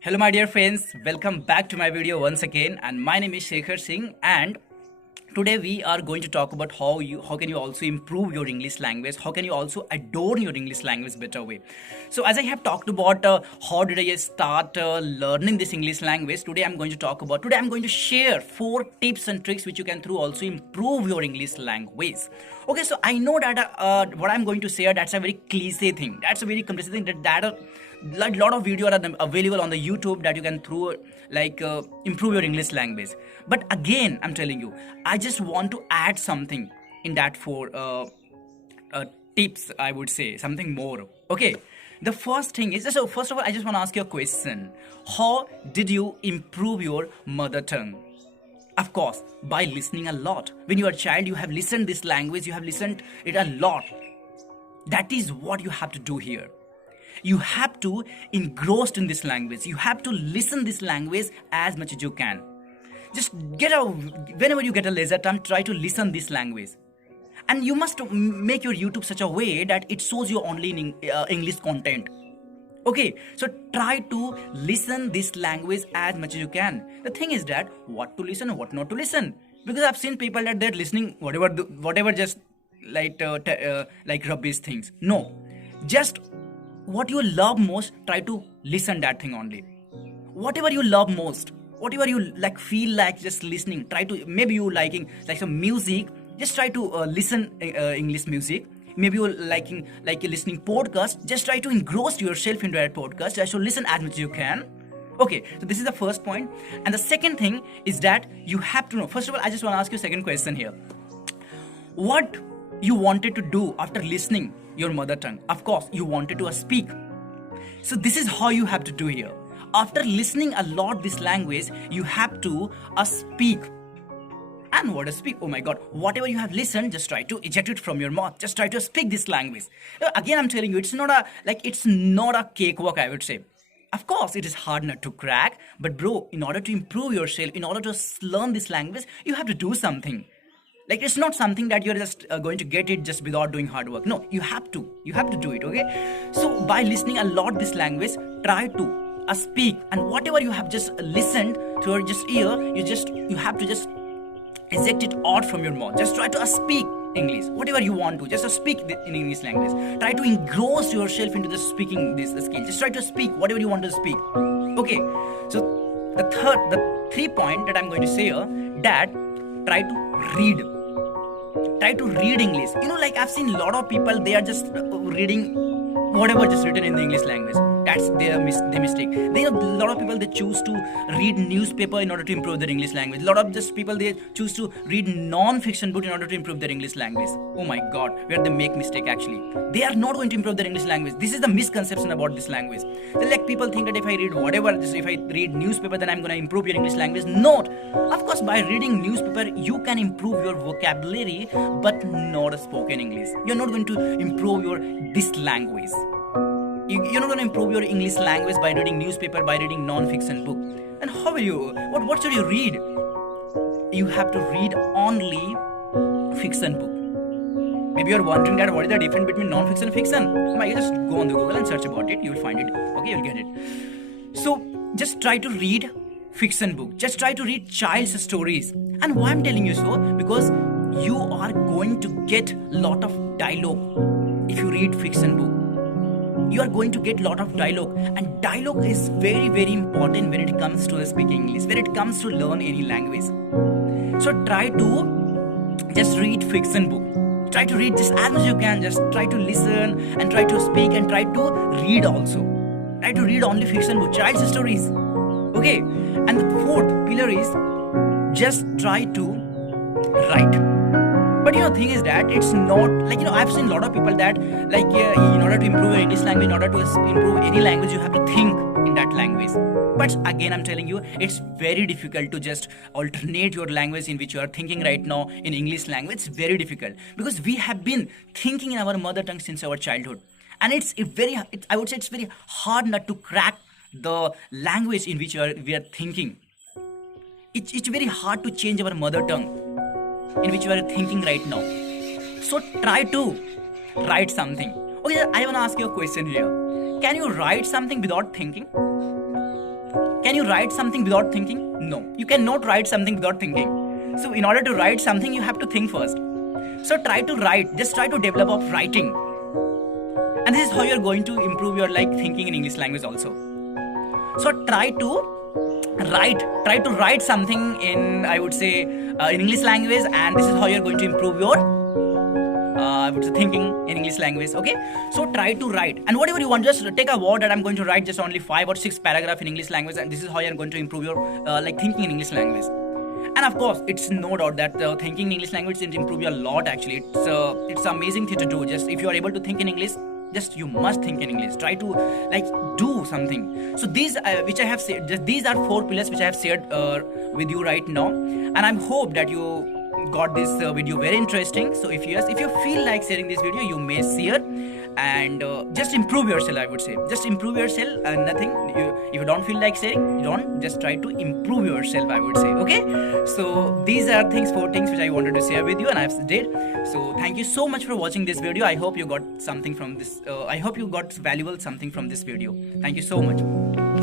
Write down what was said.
Hello, my dear friends. Welcome back to my video once again. And my name is Shekhar Singh. And today we are going to talk about how can you also improve your English language. How can you also adorn your English language better way. So as I have talked about how did I start learning this English language. Today I'm going to share 4 tips and tricks which you can through also improve your English language. Okay, so I know that what I'm going to say, that's a very cliche thing. That's a very cliche thing that like lot of video are available on the YouTube that you can through improve your English language. But again, I'm telling you, I just want to add something in that for tips. I would say something more. Okay, the first thing is, so first of all, I just want to ask you a question. How did you improve your mother tongue? Of course, by listening a lot. When you are a child, you have listened this language, you have listened it a lot. That is what you have to do here. You have to engrossed in this language. You have to listen this language as much as you can. Just whenever you get a leisure time, try to listen this language. And you must make your YouTube such a way that it shows you only in English content. Okay, so try to listen this language as much as you can. The thing is that what to listen and what not to listen. Because I've seen people that they're listening whatever just like rubbish things. No, just what you love most, try to listen that thing only. Whatever you love most, whatever you like feel like just listening, try to, maybe you liking like some music, just try to listen English music. Maybe you're liking like you're listening podcast, just try to engross yourself into that podcast. Just to listen as much as you can. Okay, so this is the first point. And the second thing is that you have to know, first of all, I just want to ask you a second question here. What you wanted to do after listening your mother tongue? Of course, you wanted to speak. So this is how you have to do here. After listening a lot this language, you have to speak. And what to speak? Oh my god, whatever you have listened, just try to eject it from your mouth. Just try to speak this language. Again, I'm telling you, it's not a cakewalk, I would say. Of course, it is hard not to crack, but bro, in order to improve yourself, in order to learn this language, you have to do something. Like, it's not something that you're just going to get it just without doing hard work. No, you have to do it. Okay, so by listening a lot this language, try to speak. And whatever you have just listened to your just ear, you have to just eject it out from your mouth. Just try to speak English, whatever you want to, just speak in English language. Try to engross yourself into the speaking this skill. Just try to speak whatever you want to speak. Okay, so the 3 point that I'm going to say here, that try to read. Try to read English. Like I've seen a lot of people, they are just reading whatever just written in the English language. That's their mistake. A lot of people, they choose to read newspaper in order to improve their English language. A lot of just people, they choose to read non-fiction book in order to improve their English language. Oh my god, where they make mistake actually. They are not going to improve their English language. This is the misconception about this language. Like people think that if I read newspaper, then I'm going to improve your English language. Not. Of course, by reading newspaper, you can improve your vocabulary, but not a spoken English. You're not going to improve this language. You're not going to improve your English language by reading newspaper, by reading non-fiction book. And how will you? What should you read? You have to read only fiction book. Maybe you're wondering that what is the difference between non-fiction and fiction? You just go on the Google and search about it. You will find it. Okay, you'll get it. So just try to read fiction book. Just try to read child's stories. And why I'm telling you so? Because you are going to get lot of dialogue if you read fiction book. You are going to get lot of dialogue, and dialogue is very, very important when it comes to speaking English, when it comes to learn any language. So try to just read fiction book. Try to read just as much as you can. Just try to listen and try to speak and try to read also. Try to read only fiction book, child's stories. Okay, and the fourth pillar is just try to write. But thing is that it's not like, I've seen a lot of people that in order to improve your English language, in order to improve any language, you have to think in that language. But again, I'm telling you, it's very difficult to just alternate your language in which you are thinking right now in English language. It's very difficult because we have been thinking in our mother tongue since our childhood. And I would say it's very hard not to crack the language in which we are thinking. It's very hard to change our mother tongue in which you are thinking right now. So try to write something. Okay, I want to ask you a question here. Can you write something without thinking? Can you write something without thinking? No, you cannot write something without thinking. So in order to write something, you have to think first. So try to write, just try to develop of writing, and this is how you're going to improve your thinking in English language also. So try to write something in, I would say, in English language, and this is how you're going to improve your I would say thinking in English language. Okay, so try to write, and whatever you want, just take a word that I'm going to write just only 5 or 6 paragraph in English language, and this is how you're going to improve your thinking in English language. And of course, it's no doubt that thinking in English language will improve you a lot. Actually, it's an amazing thing to do. Just if you are able to think in English, just you must think in English. Try to do something. So these which I have said, just these are 4 pillars which I have shared with you right now, and I hope that you got this video very interesting. So if you feel like sharing this video, you may share, and just improve yourself. I would say just improve yourself, and nothing. If you don't feel like sharing, you don't, just try to improve yourself, I would say. Okay, so these are 4 things which I wanted to share with you, and I've did. So thank you so much for watching this video. I hope you got something from this. I hope you got valuable something from this video. Thank you so much.